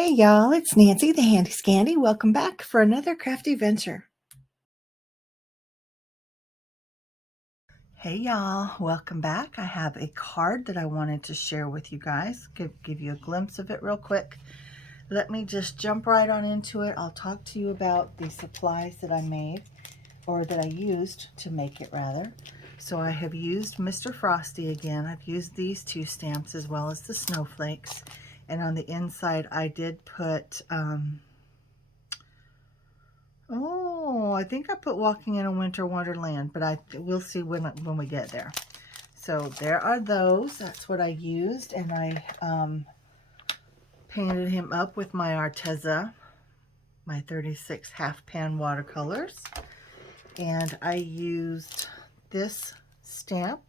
Hey y'all, it's Nancy the Handy Scandy. Welcome back for another crafty venture. Hey y'all, welcome back. I have a card that I wanted to share with you guys. Give you a glimpse of it real quick. Let me just jump right on into it. I'll talk to you about the supplies that I made, or that I used to make it rather. So I have used Mr. Frostie again. I've used these two stamps as well as the snowflakes. And on the inside I did put I think I put Walking in a Winter Wonderland, but we'll see when we get there. So there are those. That's what I used, and I painted him up with my Arteza, my 36 half pan watercolors. And I used this stamp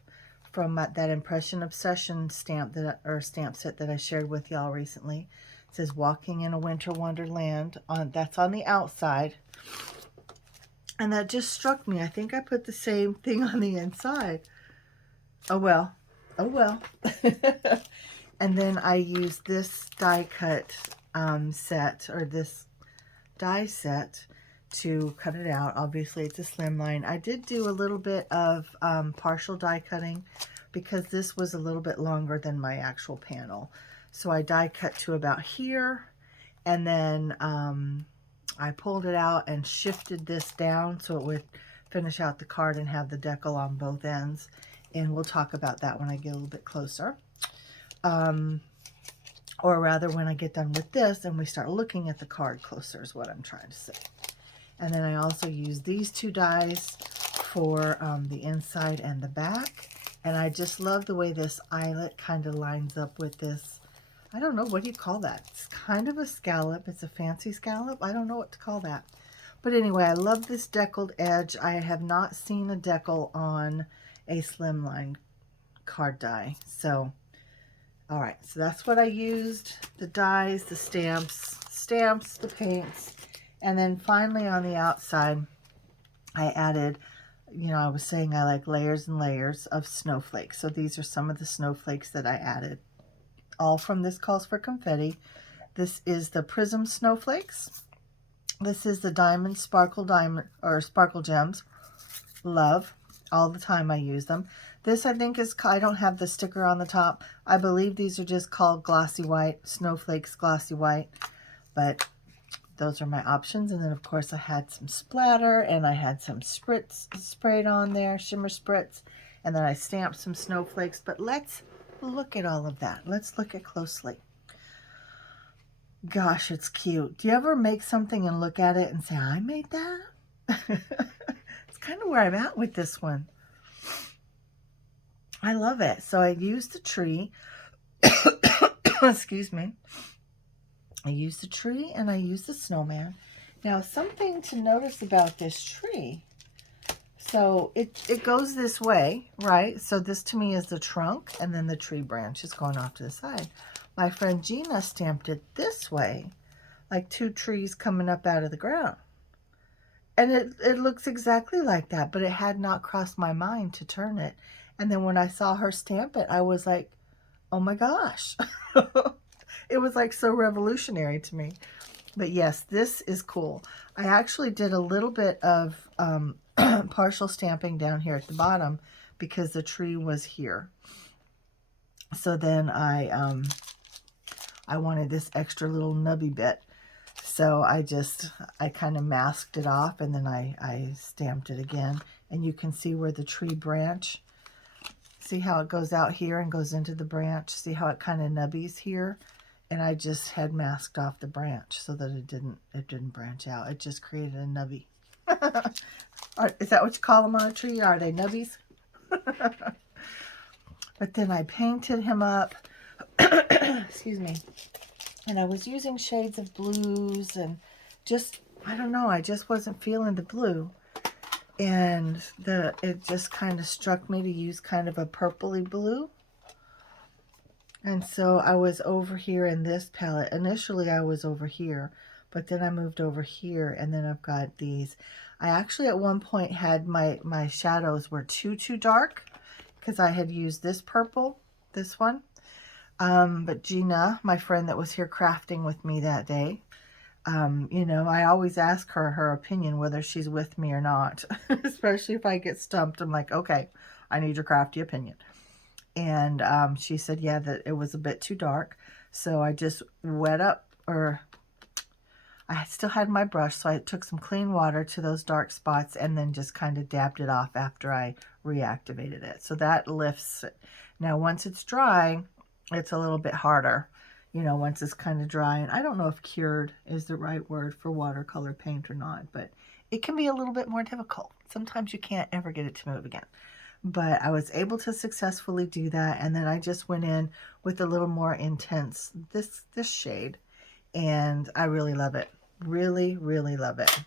from that Impression Obsession stamp stamp set that I shared with y'all recently. It says Walking in a Winter Wonderland. That's on the outside. And that just struck me. I think I put the same thing on the inside. Oh well. Oh well. And then I used this die cut set, or this die set, to cut it out. Obviously it's a Slimline. I did do a little bit of partial die cutting because this was a little bit longer than my actual panel. So I die cut to about here, and then I pulled it out and shifted this down so it would finish out the card and have the decal on both ends. And we'll talk about that when I get a little bit closer. Or rather, when I get done with this and we start looking at the card closer is what I'm trying to say. And then I also use these two dies for the inside and the back. And I just love the way this eyelet kind of lines up with this. I don't know, what do you call that? It's kind of a scallop. It's a fancy scallop. I don't know what to call that. But anyway, I love this deckled edge. I have not seen a decal on a Slimline card die. So, all right. So that's what I used. The dies, the stamps, the paints. And then finally on the outside, I added, I was saying I like layers and layers of snowflakes. So these are some of the snowflakes that I added. All from This Calls for Confetti. This is the Prism Snowflakes. This is the Sparkle Gems. Love. All the time I use them. This I think is, I don't have the sticker on the top. I believe these are just called Glossy White, Snowflakes Glossy White. But those are my options. And then of course I had some splatter, and I had some spritz sprayed on there, shimmer spritz. And then I stamped some snowflakes. But let's look at all of that. Let's look at closely. Gosh, it's cute. Do you ever make something and look at it and say, I made that? It's kind of where I'm at with this one. I love it. So I used the tree. Excuse me. I used the tree and I used the snowman. Now, something to notice about this tree. So it goes this way, right? So this to me is the trunk, and then the tree branch is going off to the side. My friend Gina stamped it this way, like two trees coming up out of the ground. And it looks exactly like that, but it had not crossed my mind to turn it. And then when I saw her stamp it, I was like, oh my gosh. It was like so revolutionary to me. But yes, this is cool. I actually did a little bit of partial stamping down here at the bottom because the tree was here. So then I wanted this extra little nubby bit. So I kind of masked it off, and then I stamped it again. And you can see where the tree branch, see how it goes out here and goes into the branch? See how it kind of nubbies here? And I just had masked off the branch so that it didn't branch out. It just created a nubby. Is that what you call them on a tree? Are they nubbies? But then I painted him up. Excuse me. And I was using shades of blues, and just, I don't know, I just wasn't feeling the blue. And it just kind of struck me to use kind of a purpley blue. And so I was over here in this palette. Initially I was over here, but then I moved over here, and then I've got these. I actually at one point had my shadows were too dark because I had used this purple, this one. But Gina, my friend that was here crafting with me that day, you know, I always ask her opinion, whether she's with me or not, especially if I get stumped. I'm like, okay, I need your crafty opinion. And she said, yeah, that it was a bit too dark. So I just wet up, or I still had my brush, so I took some clean water to those dark spots and then just kind of dabbed it off after I reactivated it. So that lifts it. Now, once it's dry, it's a little bit harder, you know, once it's kind of dry. And I don't know if cured is the right word for watercolor paint or not, but it can be a little bit more difficult. Sometimes you can't ever get it to move again. But I was able to successfully do that. And then I just went in with a little more intense, this shade. And I really love it. Really, really love it.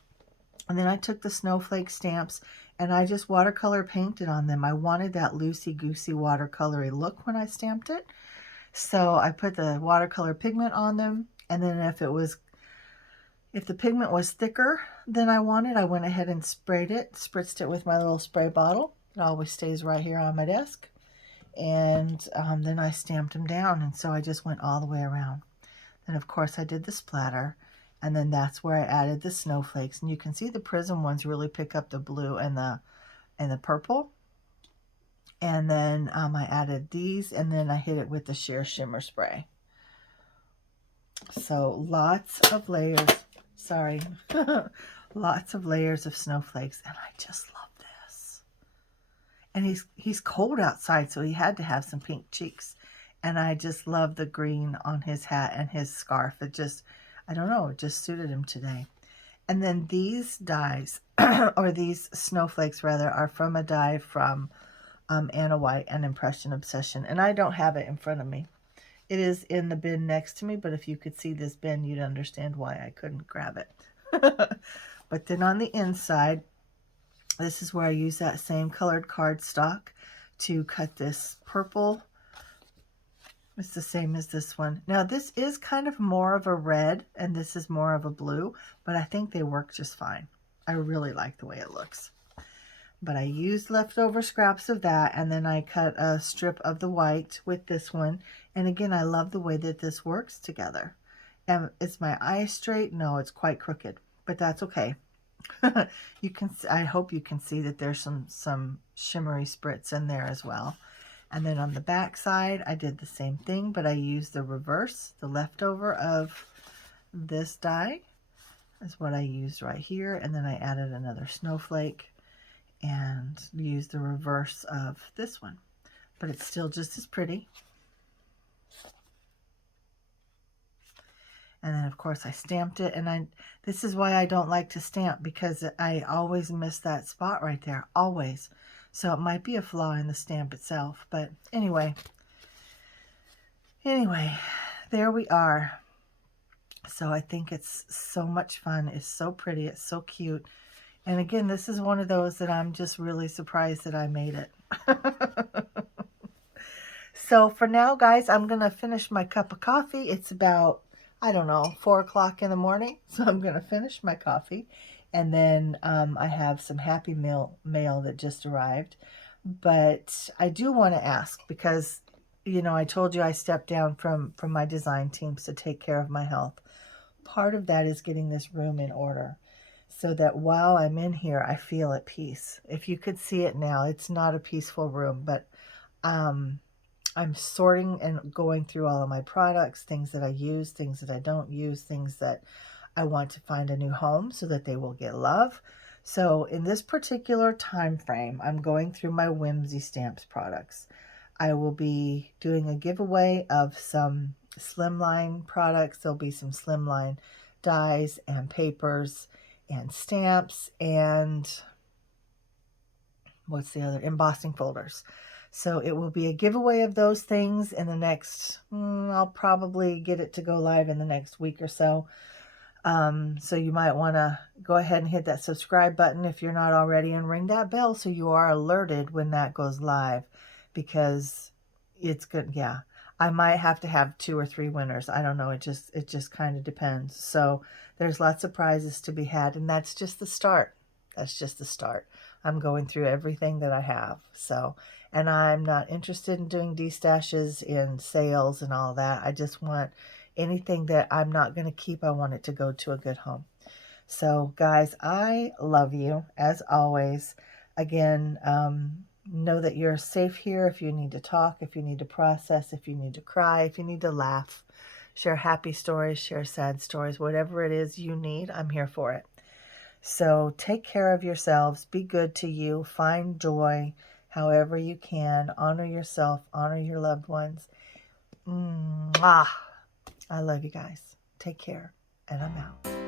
And then I took the snowflake stamps and I just watercolor painted on them. I wanted that loosey-goosey watercolory look when I stamped it. So I put the watercolor pigment on them. And then if the pigment was thicker than I wanted, I went ahead and spritzed it with my little spray bottle. It always stays right here on my desk. And then I stamped them down. And so I just went all the way around. And of course I did the splatter, and then that's where I added the snowflakes. And you can see the prism ones really pick up the blue and the purple. And then I added these, and then I hit it with the sheer shimmer spray. So lots of layers, sorry, lots of layers of snowflakes, and I just love this. And he's cold outside, so he had to have some pink cheeks. And I just love the green on his hat and his scarf. It just, I don't know, it just suited him today. And then these dies, or these snowflakes rather, are from a die from Anna White and Impression Obsession. And I don't have it in front of me. It is in the bin next to me, but if you could see this bin, you'd understand why I couldn't grab it. But then on the inside, this is where I use that same colored cardstock to cut this purple. It's the same as this one. Now this is kind of more of a red and this is more of a blue, but I think they work just fine. I really like the way it looks. But I used leftover scraps of that, and then I cut a strip of the white with this one. And again, I love the way that this works together. And is my eye straight? No, it's quite crooked, but that's okay. You can, I hope you can see that there's some shimmery spritz in there as well. And then on the back side, I did the same thing, but I used the reverse, the leftover of this die is what I used right here. And then I added another snowflake and used the reverse of this one. But it's still just as pretty. And then of course I stamped it, and this is why I don't like to stamp, because I always miss that spot right there, always. So it might be a flaw in the stamp itself, but anyway, there we are. So I think it's so much fun. It's so pretty. It's so cute. And again, this is one of those that I'm just really surprised that I made it. So for now, guys, I'm going to finish my cup of coffee. It's about, I don't know, 4 o'clock in the morning. So I'm going to finish my coffee. And then I have some Happy Mail that just arrived. But I do want to ask, because, you know, I told you I stepped down from my design teams to take care of my health. Part of that is getting this room in order, so that while I'm in here, I feel at peace. If you could see it now, it's not a peaceful room, but I'm sorting and going through all of my products, things that I use, things that I don't use, things that I want to find a new home so that they will get love. So in this particular time frame, I'm going through my Whimsy Stamps products. I will be doing a giveaway of some Slimline products. There'll be some Slimline dies and papers and stamps and what's the other? Embossing folders. So it will be a giveaway of those things in the next, I'll probably get it to go live in the next week or so. So you might want to go ahead and hit that subscribe button if you're not already, and ring that bell so you are alerted when that goes live, because it's good. Yeah, I might have to have 2 or 3 winners. I don't know. It just kind of depends. So there's lots of prizes to be had, and that's just the start. That's just the start. I'm going through everything that I have. So, And I'm not interested in doing destashes in sales and all that. I just want anything that I'm not going to keep, I want it to go to a good home. So guys, I love you as always. Again, know that you're safe here if you need to talk, if you need to process, if you need to cry, if you need to laugh, share happy stories, share sad stories, whatever it is you need, I'm here for it. So take care of yourselves. Be good to you. Find joy however you can. Honor yourself. Honor your loved ones. Mwah. I love you guys. Take care. And I'm out.